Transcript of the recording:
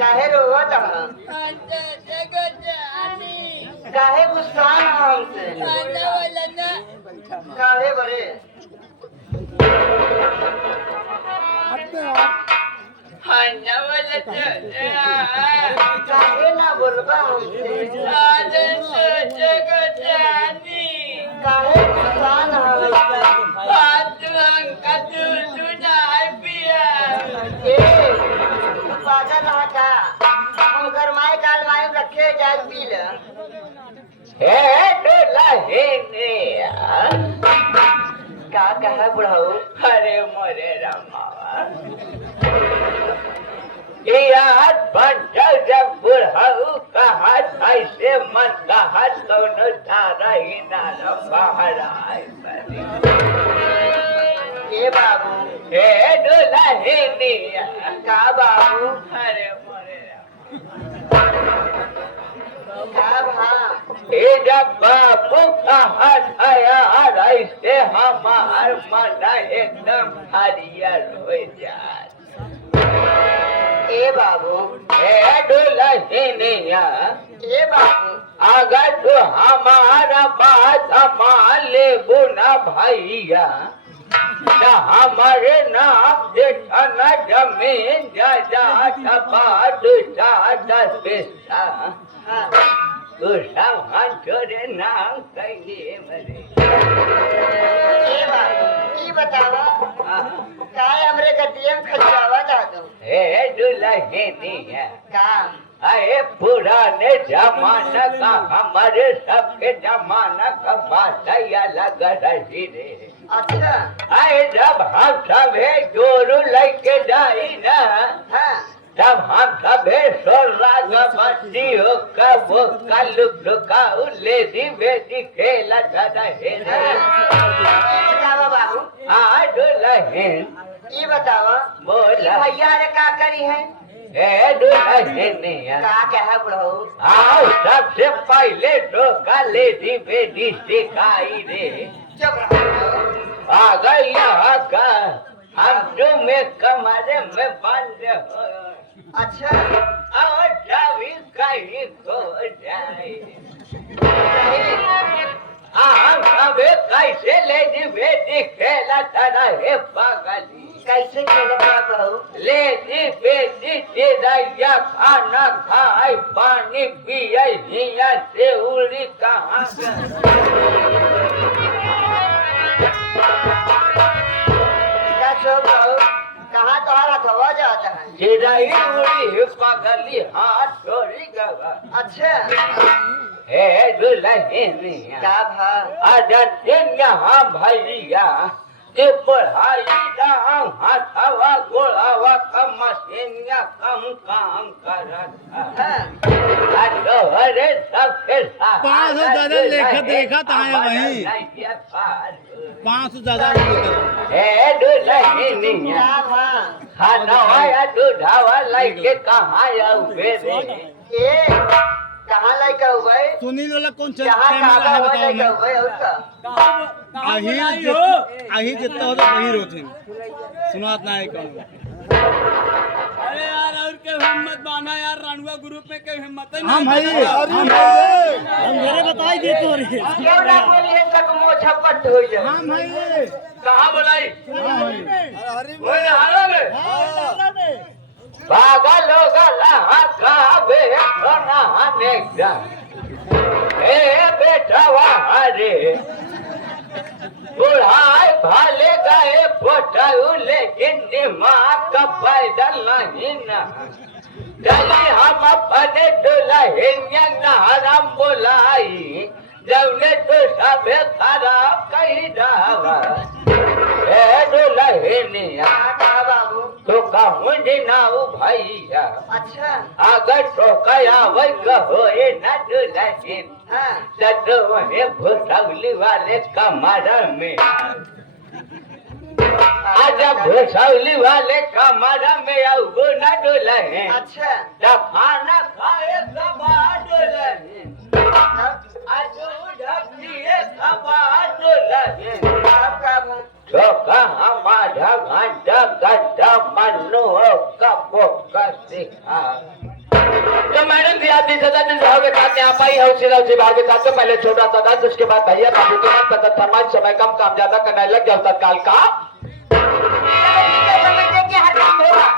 काहे रोवत हा? काहे गुस्सा ना हमसे? काहे बरे? काहे ना बोलबा हमसे? काहे गुस्सा ना हमसे? पागल हा का? हम गरमाए गालमाए रखे जाए पी ल। का कहा बुढ़ाऊ? अरे मोरे रामा यार बंटा जब बुढ़ाऊ कहा ऐसे मत कहा दोनों तारा ही नारा बाहर आए ए बाबू, हे दुल्हनिया का बाबू? अरे मोरे का भा? ये जब बापू कहा था यार ऐसे हमार मन एकदम हरियर हो जाए ए बाबू, हे दुल्हनिया ए बाबू, अगर तू हमारा बात मान ले ना भैया तो हमारे नाम देखा न जमीन जायदाद पैसा हाँ, तोरे नाम कहिए मरे ए बाबू, ई बतावा काय हमरे गतियन खजावा दादू? हे दुल्हनिया का? अरे पुराने जमाना का हमारे सबके जमाना का बात अलग रही रे। अच्छा, अरे जब हम सभे जोरू लेके जाई ना हाँ, तब हम सभे सोलह का बच्ची हो कब वो लुका लेडी बेटी खेला था ई बतावा बाबू, हाँ दुल्हन ई बतावा बोला। ई भैया रे का करी है? ए दुल्हनिया का कहा बुढ़ऊ? आओ सबसे पहले तो लेडी बेटी सिखाई रे चुप रहो। अगर यहाँ का हम तुम्हें कमरे में बंद हो अच्छा, और जब कहीं खो जाए हम सब कैसे लेडी बेटी खेला था हे पागली कैसे खेले बहू? लेडी बेटी चिड़ैया खाना खाए पानी पिए हिया से उड़ी कहाँ क्या सो बहू? कहाँ तुम्हारा खवा जाता है? चिड़ै उड़ी पगली हाथ छोड़ी गवा अच्छा, हे दुल्हनिया का भा? अजन यहाँ भैया के पढ़ाई दाम हथवा गोड़ावा का मशीनिया कम काम करत हाँ, अरे सबके साथ 500 ज्यादा देखा ताया वहीं 500 ज्यादा हे दुल्हनिया का भा? खाना दूधावा लेके कहाँ आउगे रे ए, कहाँ लेके हो गए? सुनील वाला कौन सा यहाँ कैमरा कहाँ है हो बताओ लेके हो मैं गए उसका? आही जितना हो तो वही रोथे सुनात ना है कौन अरे यार और के हिम्मत बाना यार रानुआ ग्रुप में के हिम्मत है हम भाई हम मेरे बताई दे तो रे क्यों ना बोलिए तक मोछा पट हो जाए? हम भाई कहाँ बोलाई हां वो नहारा में पागल होगा लहा काबे खाना हने जा ए बेटा वहाँ रे बुढ़ाई भाले गए पोटाऊ लेकिन दिमाग का पैदल नहीं ना चले हम अपने दुल्हनिया नहरम बुलाई जौने तो सबे खराब कही जावा ए दुल्हनिया कहा बाबू? तो कहूँ दिनाऊ भैया अच्छा, अगर तो कया वही कहो ये न दुल्हन हाँ, सदोने भुसौली वाले कमरा में आज भुसौली वाले कमरा में आओ न दुल्हन अच्छा, जब खाना खाए कबा दुल्हन आज ढपिए कबा दुल्हन आप का तो कहाँ घंटा घंटा मनु का बोका सिखा तो मैडम जी आप 20,000 दिन रहोगे साथ में आप आई हो सिरा जी भाग के साथ तो पहले छोटा सा दस उसके बाद भैया बाबू तुरंत पता फरमाइश समय कम काम ज्यादा करने लग जाओ तत्काल का समझने के हर काम होगा